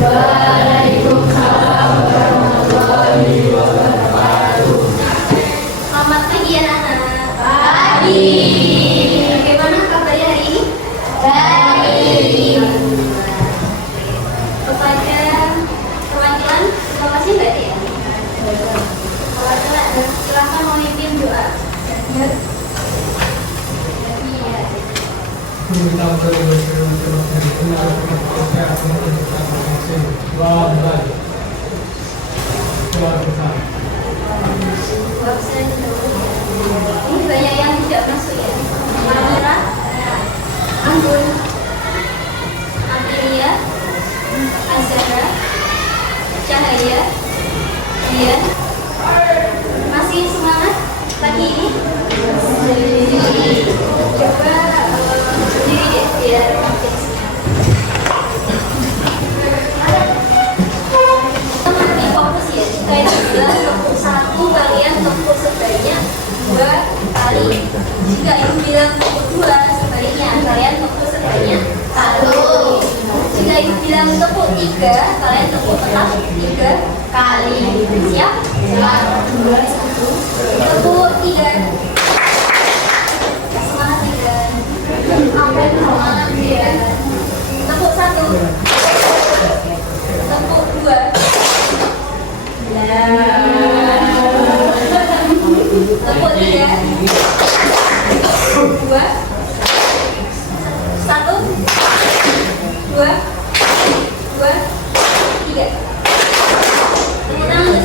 Waalaikumsalam warahmatullahi wabarakatuh. Selamat pagi anak-anak. Pagi. Bagaimana kabarnya hari ini? Baik. Kepada perwakilan, terima kasih berarti ya. Perwakilan, silakan memimpin doa. Ini banyak yang tidak masuk ya. Amira, Anggun, Amelia, Azhara, Cahaya, Dian. Masih semangat pagi ini? Coba berdiri deh biar makin semangat. Kita nanti fokus ya. Kayak juga tepuk satu kalian tepuk sebanyak 2 kali. Jika ibu bilang tepuk 2, sebaliknya kalian tepuk sebanyak 1. Jika ibu bilang tepuk 3, kalian tepuk tetap 3 kali. Siap? Siap. Tepuk 3. Semangat 3. Semangat 3. Tepuk 1. Tepuk 2. Tepuk 3. 2. 1. 2. 2. 3. Tepuk tangan.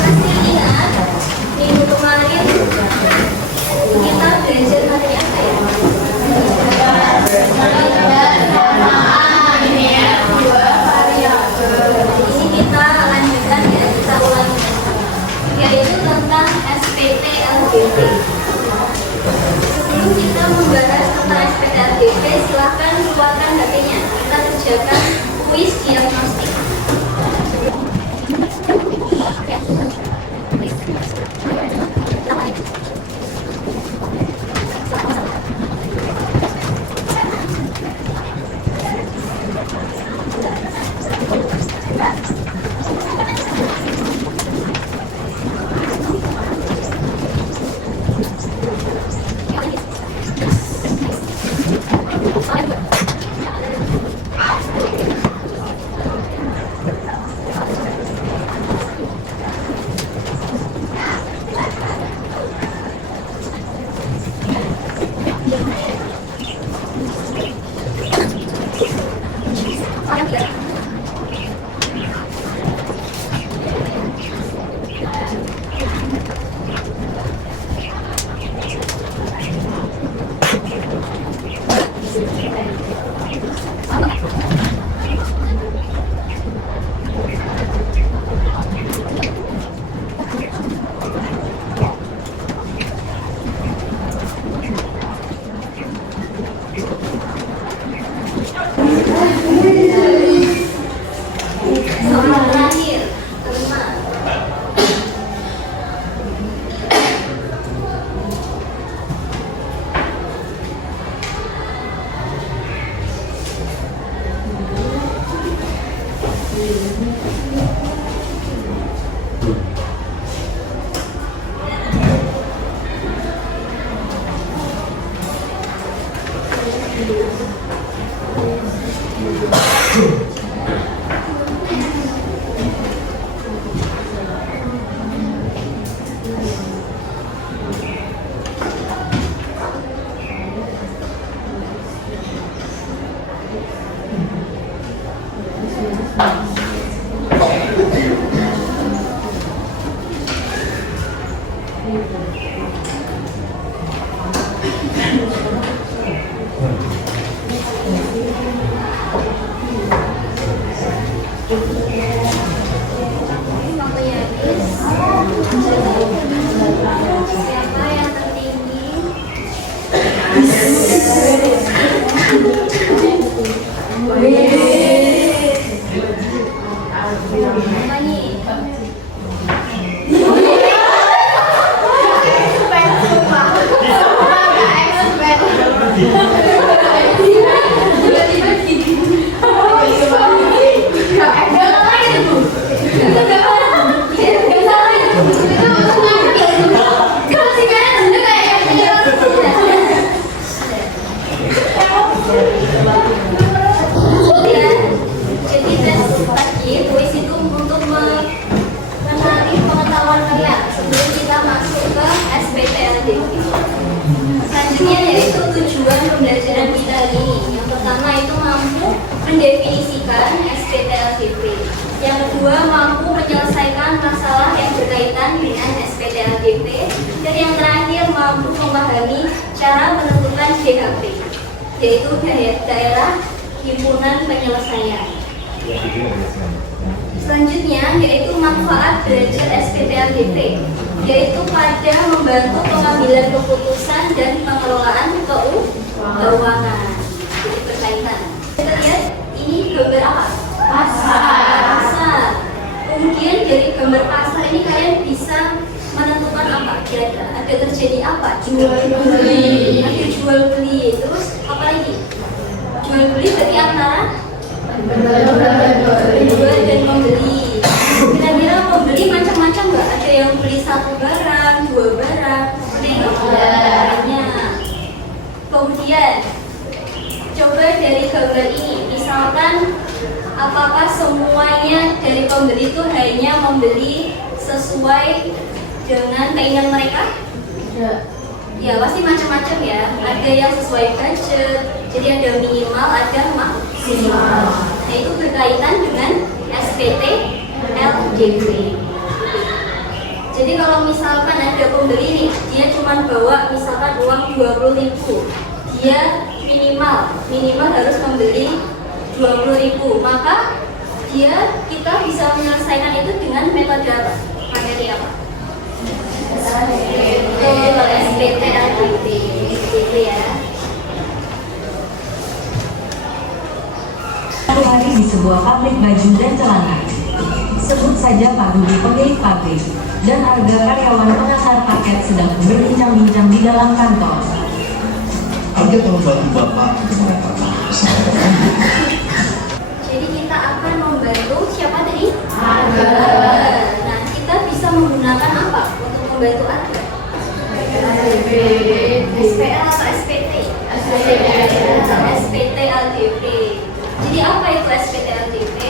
Masih ingat minggu kemarin kita belajar materi apa ya? Ini kita lanjutkan ya, kita ulangi yaitu tentang SPT LGP. Sebelum kita membahas tentang SPT LGP, silahkan keluarkan HP-nya. Kita kerjakan kuis diagnostik. Soal terakhir, kelima. Siapa yang tertinggi? Selanjutnya yaitu tujuan pembelajaran kita ini. Yang pertama itu mampu mendefinisikan SPT-LDP. Yang kedua mampu menyelesaikan masalah yang berkaitan dengan SPT-LDP. Dan yang terakhir mampu memahami cara menentukan DHP, yaitu daerah himpunan penyelesaian. Selanjutnya yaitu manfaat belajar SPT-LDP, yaitu pada membantu pengambilan keputusan dan pengelolaan keuangan. Jadi berkaitan. Kita lihat ini gambar apa? Pasar. Kemudian dari gambar pasar ini kalian bisa menentukan apa? Kira-kira ada terjadi apa? Jual beli. Ada jual beli. Terus apa lagi? Jual beli berarti antara penjual dan pembeli. Kira-kira pembeli macam-macam nggak? Ada yang beli satu barang, dua barang, banyak. Kemudian coba dari gambar ini, misalkan apakah semuanya dari pembeli itu hanya membeli sesuai dengan keinginan mereka? Ya pasti macam-macam ya. Ada yang sesuai budget, jadi ada minimal, ada maksimal. Nah itu berkaitan dengan SPT-LDP. Jadi kalau misalkan ada pembeli nih, dia cuma bawa misalkan uang 20.000, dia minimal harus membeli 20.000, maka kita bisa menyelesaikan itu dengan metode apa? Materi apa? SPT-LDP gitu ya. Satu hari di sebuah pabrik baju dan celana. Sebut saja Pak Budi pemilik pabrik dan harga karyawan pengantar paket sedang berbincang-bincang di dalam kantor. Harga tolong bantu Bapak untuk Jadi kita akan membantu siapa tadi? Harga. Nah kita bisa menggunakan apa untuk membantu harga? SPL atau SPT? SPT-LDP. Jadi apa itu SPT-LDP?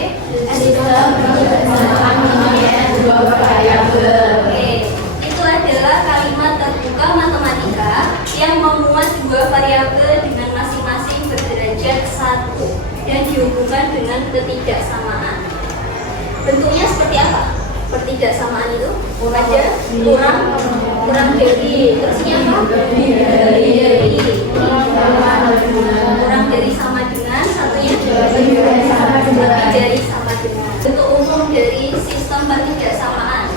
Itu adalah kalimat terbuka matematika yang memuat dua variabel dengan masing-masing berderajat 1 dan dihubungkan dengan ketidaksamaan. Bentuknya seperti apa? Ketidaksamaan itu ada kurang dari, terus ini apa? Dari kurang dari sama dengan, satunya lebih dari sama dengan. Bentuk umum dari sistem ketidaksamaan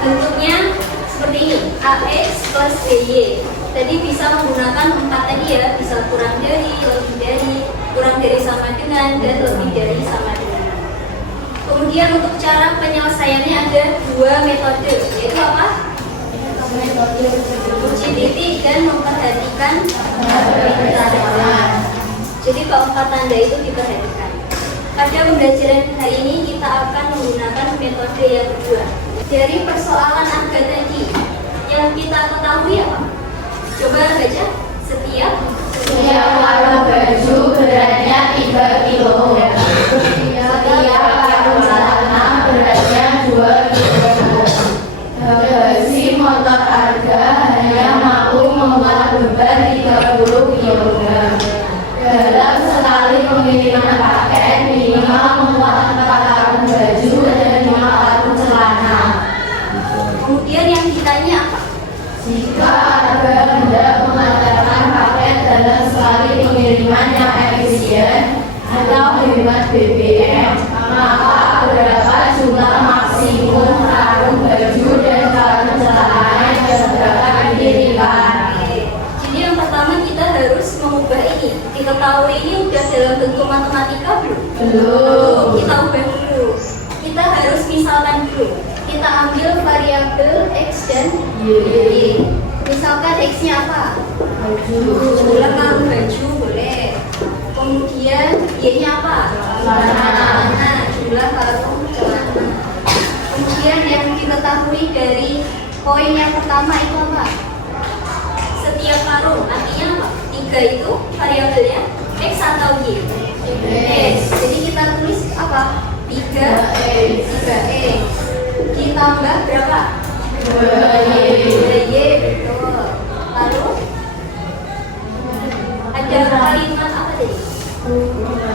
bentuknya seperti ini, AX plus BY. Tadi bisa menggunakan 4 tadi ya, bisa kurang dari, lebih dari, kurang dari sama dengan, dan lebih dari sama dengan. Kemudian untuk cara penyelesaiannya ada dua metode, yaitu apa? Metode uji titik dan memperhatikan tanda. Jadi keempat tanda itu diperhatikan. Pada pembelajaran hari ini kita akan menggunakan metode yang kedua. Dari persoalan angka tadi yang kita ketahui apa? Coba baca. Setiap karung baju beratnya 3 kilo. Setiap karung celana beratnya 2 kilo. Bagasi motor harga hanya mampu memuat beban 30 kg. Dalam sekali pengiriman paket minimal memuat 4 karung baju dan 5 karung celana. Kemudian yang ditanya apa? Jika harga hendak mengantarkan paket dalam sekali pengiriman yang efisien atau hemat BBM, maka berapa jumlah maksimum karung baju dan karung celana yang dapat dikirimkan? Jadi yang pertama kita harus mengubah ini. Diketahui ini udah dalam bentuk matematika belum? Belum. Kita ubah dulu. Kita harus misalkan dulu. Kita ambil variabel X dan Y. Misalkan X-nya apa? Jumlah karung baju boleh. Kemudian Y-nya apa? Celana. Jumlah karung celana. Kemudian yang diketahui dari poin yang pertama itu apa? Setiap karung, artinya apa? 3 itu variabelnya X atau Y? X. Jadi kita tulis apa? 3X. Ditambah berapa? 2Y. Betul. Lalu ada kalimat apa tadi?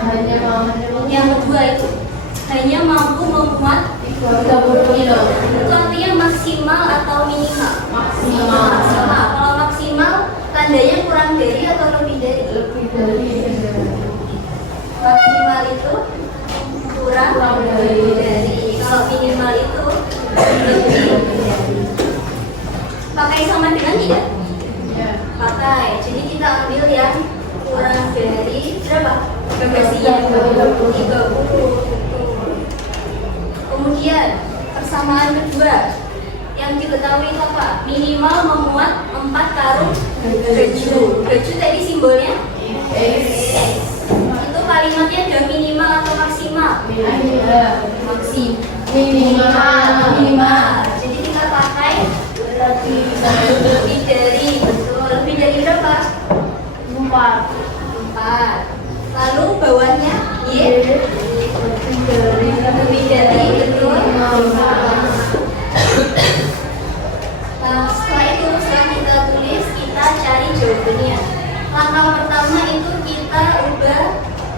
Hanya mau Yang kedua itu hanya mampu memuat 30 kilo. itu artinya maksimal atau minimal? Maksimal. Maksimal. Kalau maksimal tandanya kurang dari atau lebih dari? Lebih dari Maksimal itu kurang dari. Kalau minimal itu lebih dari. Pakai sama dengan tidak? ya. Pakai. Jadi kita ambil yang kurang dari berapa? Bagasinya 30. Kemudian persamaan kedua yang diketahui itu apa? Minimal memuat 4 karung baju. Baju tadi simbolnya X. itu kalimatnya ada minimal atau maksimal? Minimal. Jadi kita pakai Lebih lebih dari, betul. Lebih dari berapa? 4. 4. Lalu bawahnya Y. Lebih dari, betul. Nah, setelah itu setelah kita tulis, kita cari jawabannya. Langkah pertama itu kita ubah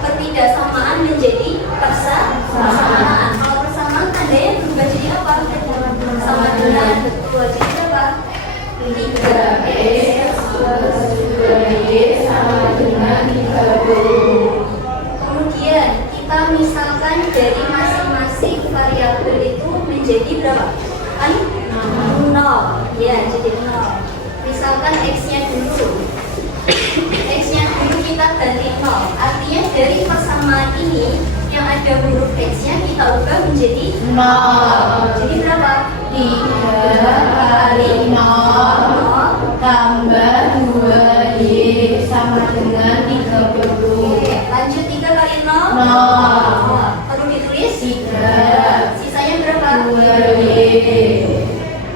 ketidaksamaan menjadi persamaan. Kalau persamaan tandanya berubah jadi apa? Sama dengan, betul. Jadi apa? 3X plus 2Y sama dengan 30. Kemudian kita misalkan dari masing-masing variabel itu menjadi berapa? Kan 0. Ya, jadi 0. Misalkan X-nya dulu. X-nya dulu kita ganti 0. Artinya dari persamaan ini yang ada huruf X-nya kita ubah menjadi 0. Jadi berapa? 3 kali 0 tambah 2Y sama dengan 30. Oke, lanjut 3 kali 0. 0. Perlu ditulis? 3 Sisanya berapa? 2Y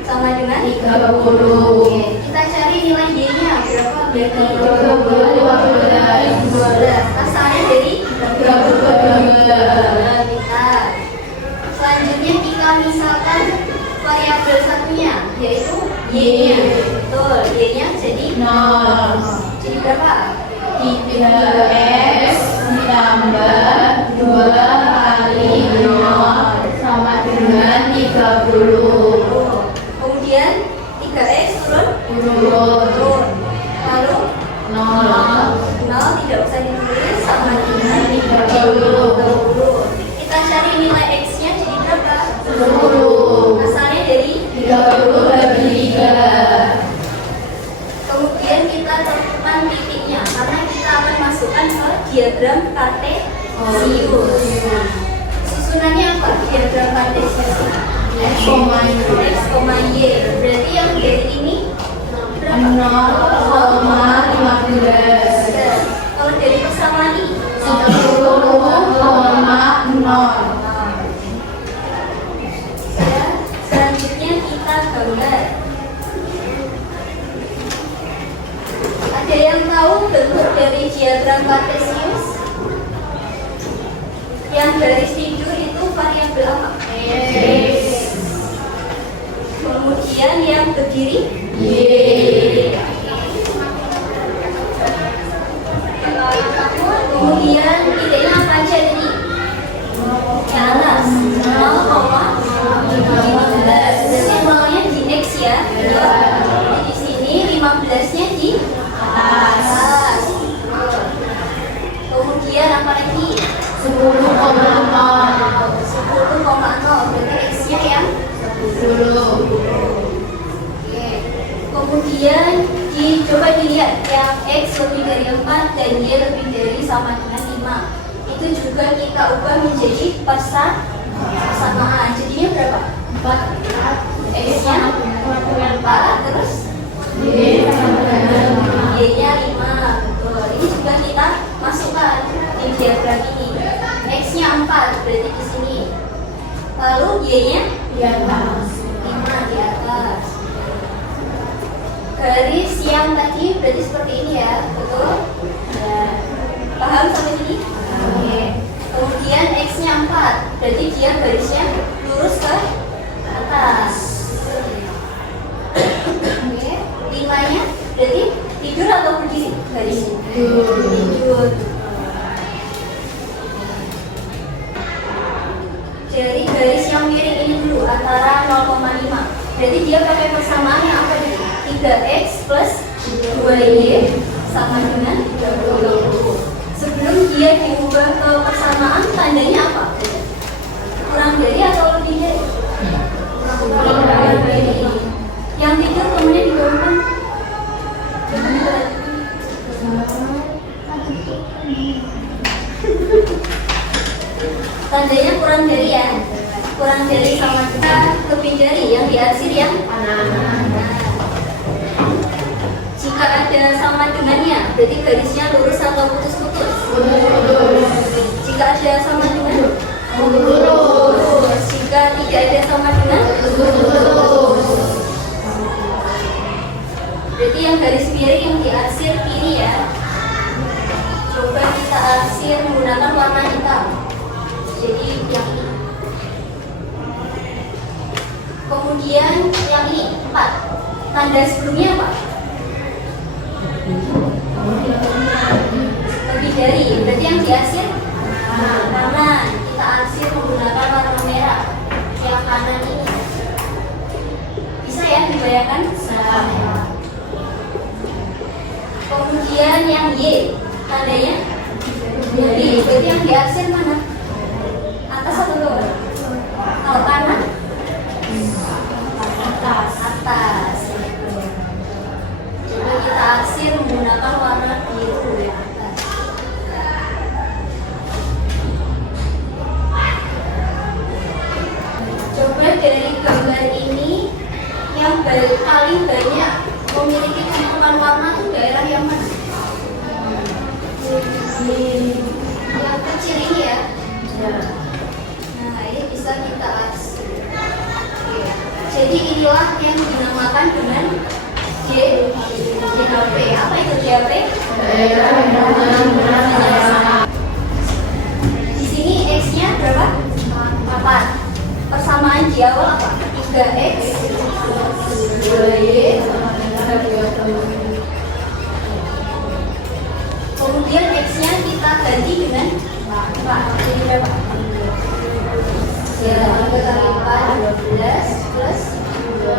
Sama dengan 30. Oke, kita cari nilai Y-nya berapa? Berarti 30, 15, 12. Asalnya dari 32. kita. Selanjutnya kita misalkan variabel satunya yaitu Y-nya. Betul, Y-nya jadi 0. Jadi berapa? 3X ditambah 2 kali 0 sama dengan 30. Kemudian 3X turun. Turun. Lalu 0 0 tidak usah ditulis sama dengan 30. Kita cari nilai X-nya jadi berapa? 10. Asalnya dari 30 bagi 3. kemudian kita tentukan titiknya karena kita akan masukkan ke diagram kartesius. Susunannya apa? Diagram kartesius X, X, Y. Berarti yang dari ini berapa? 0,15. Kalau dari persamaan ini 10,0. Selanjutnya kita gambar. Ada yang tahu bentuk dari diagram kartesius? Yang garis tidur itu variabel apa? X, Kemudian yang berdiri Y, kemudian titiknya apa aja tadi? Yang atas 0,15. Desimalnya di X ya. Jadi di sini 15-nya di atas. Kemudian apa lagi? 10,0. 10,0. Berarti X-nya yang 10. Oke. Kemudian coba dilihat yang X lebih dari 4 dan Y lebih dari sama dengan 5. Itu juga kita ubah menjadi persamaan. Jadinya berapa? 4. X-nya 4 terus Y sama dengan Y-nya 5. Betul. Ini juga kita masukkan di diagram ini. X-nya 4 berarti di sini. Lalu Y-nya di atas. 5 di atas. Garis yang tadi berarti seperti ini ya, betul? Ya. Paham sampai sini? Oke. Kemudian X-nya 4, berarti dia garisnya lurus ke atas. Oke. 5-nya berarti tidur atau berdiri garisnya? Tidur. Dari garis yang miring ini dulu antara 0,5. Berarti dia pakai persamaan yang apa nih? 3x plus 2y sama dengan 30. Sebelum dia diubah ke persamaan, tandanya apa? Kurang dari atau lebih dari? Kurang dari. Yang tidur kemudian digabungkan. Tandanya kurang dari ya. Kurang dari sama kita lebih dari yang diarsir yang kanan. Jika ada sama dengannya, berarti garisnya lurus atau putus-putus? Jika ada sama dengan? Lurus. Jika tidak ada sama dengan? Berarti yang garis miring yang diarsir kiri ya. Coba kita arsir menggunakan warna hitam. Jadi yang ini. Kemudian yang ini 4. Tanda sebelumnya apa? Lebih dari. Berarti yang diarsir kanan. Kita arsir menggunakan warna merah. Yang kanan ini. Bisa ya dibayangkan? Kemudian yang Y. Tandanya dari. Berarti yang diarsir mana? Atas atau bawah? Kalau kanan? Atas. Coba kita arsir menggunakan warna biru. Coba dari gambar ini yang paling banyak memiliki campuran warna itu daerah yang mana? Yang kecil ini ya. Nah ini bisa kita arsir. Jadi inilah yang dinamakan dengan JHP. Apa itu JHP? Di sini X-nya berapa? 4. Persamaan di awal apa? 3X 2Y. Kemudian X-nya kita ganti dengan 4. Jadi berapa? Ya, 3 kali 4, 12 plus 2.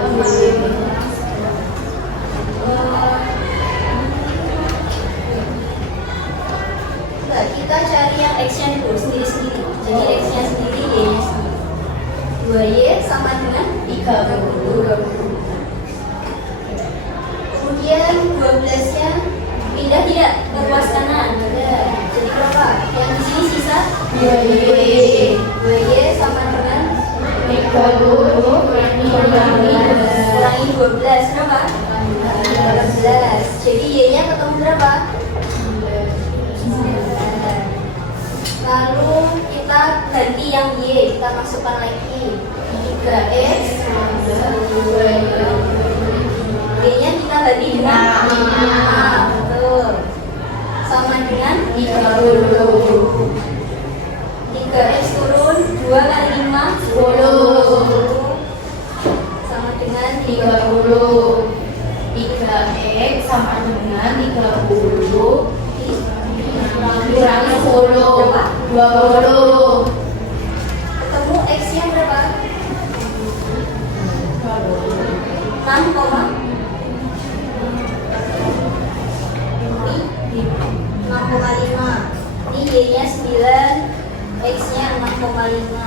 Kita cari yang X-nya dulu sendiri-sendiri. Jadi X-nya sendiri, Y-nya sendiri. 2Y sama dengan 30. Kemudian 12-nya pindah tidak ke ruas kanan. Jadi berapa? Yang di sini sisa 2Y. 2Y sama dengan 30 kurangi 12 berapa? 13. Jadi Y-nya ketemu berapa? Lalu kita ganti yang Y, kita masukkan lagi 3X 2Y. Y-nya kita ganti dengan 5. Betul. Sama dengan 30. 3X turun 2 kali 5 10. Sama dengan 30. 3X sama dengan 30 kurangi 10 20. Ketemu X-nya berapa? 6, 6,5. Ini Y-nya 9, X-nya 6,5.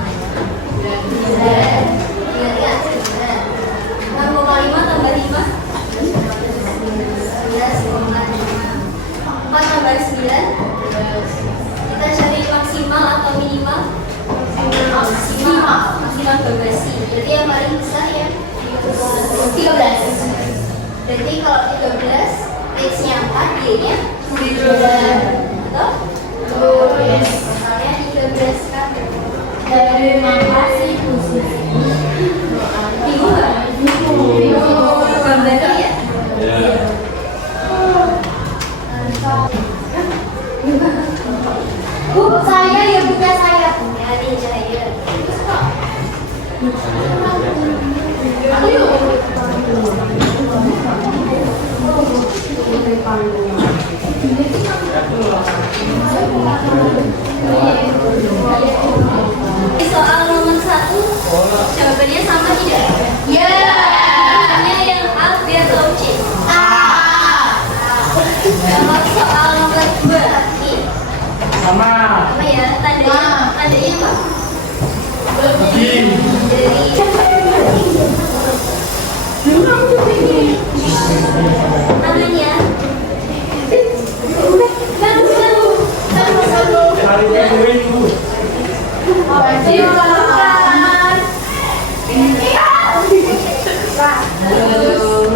6,5 tambah 5 11,5. 4 tambah 9. Kita cari maksimal atau minimal? Maksimal bagasi. Jadi yang paling besar ya 13. Berarti kalau 13 X-nya 4, Y-nya 9. Betul? Totalnya 13 kan. Terima kasih Bu Susi. Bingung nggak? Bingung. Gambarnya ya? Bu, saya ya bukan saya. Ya, ini saya. Ayo. Soal nomor 1, jawabannya sama tidak? Ya. Jawabannya yang A, B atau C? Kalau soal nomor 2, nih. Sama. Apa ya? Tandanya apa? Tangannya. Hari minggu.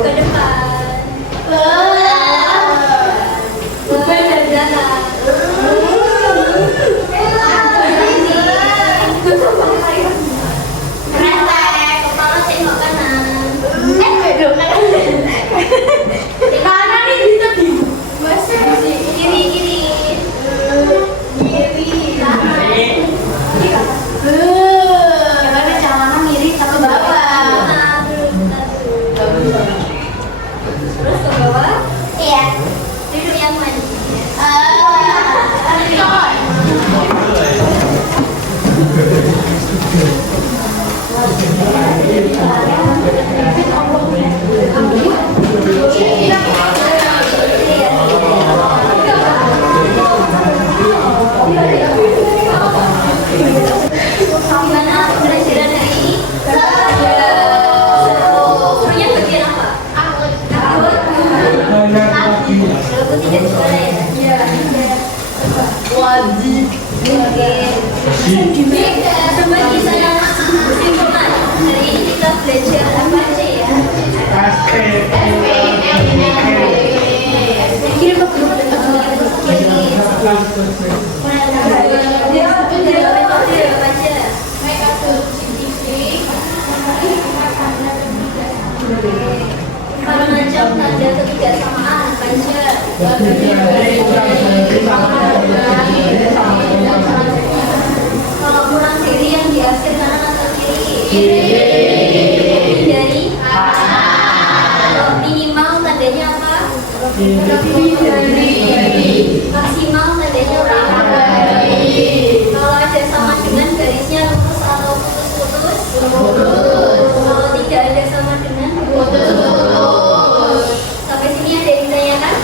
Ke depan. Ke belakang. Kepala tengok kanan. Kiri, kiri. Terus ke bawah. Duduk yang manis. Gimana pembelajaran hari ini? Serunya bagian apa? Aku tidak sekolah ya? Wajib. Oke. Coba kita simpulkan. Hari ini kita belajar apa aja ya? Kalau ngajak tanda ketidaksamaan baca. Kalau kurang diri yang di akhir kanan atau kiri? Hindari. Kalau minimal tandanya apa? Maksimal tandanya apa? Kalau ada sama dengan garisnya lurus atau putus-putus? Kalau tidak ada sama dengan putus. Sampai sini ada yang ditanyakan?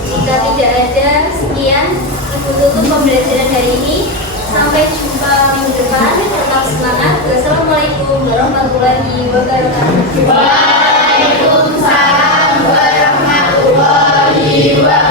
Jika tidak ada, sekian ibu tutup pembelajaran hari ini. Sampai jumpa minggu depan. Tetap semangat. Wassalamualaikum warahmatullahi wabarakatuh. Waalaikumsalam warahmatullahi wabarakatuh.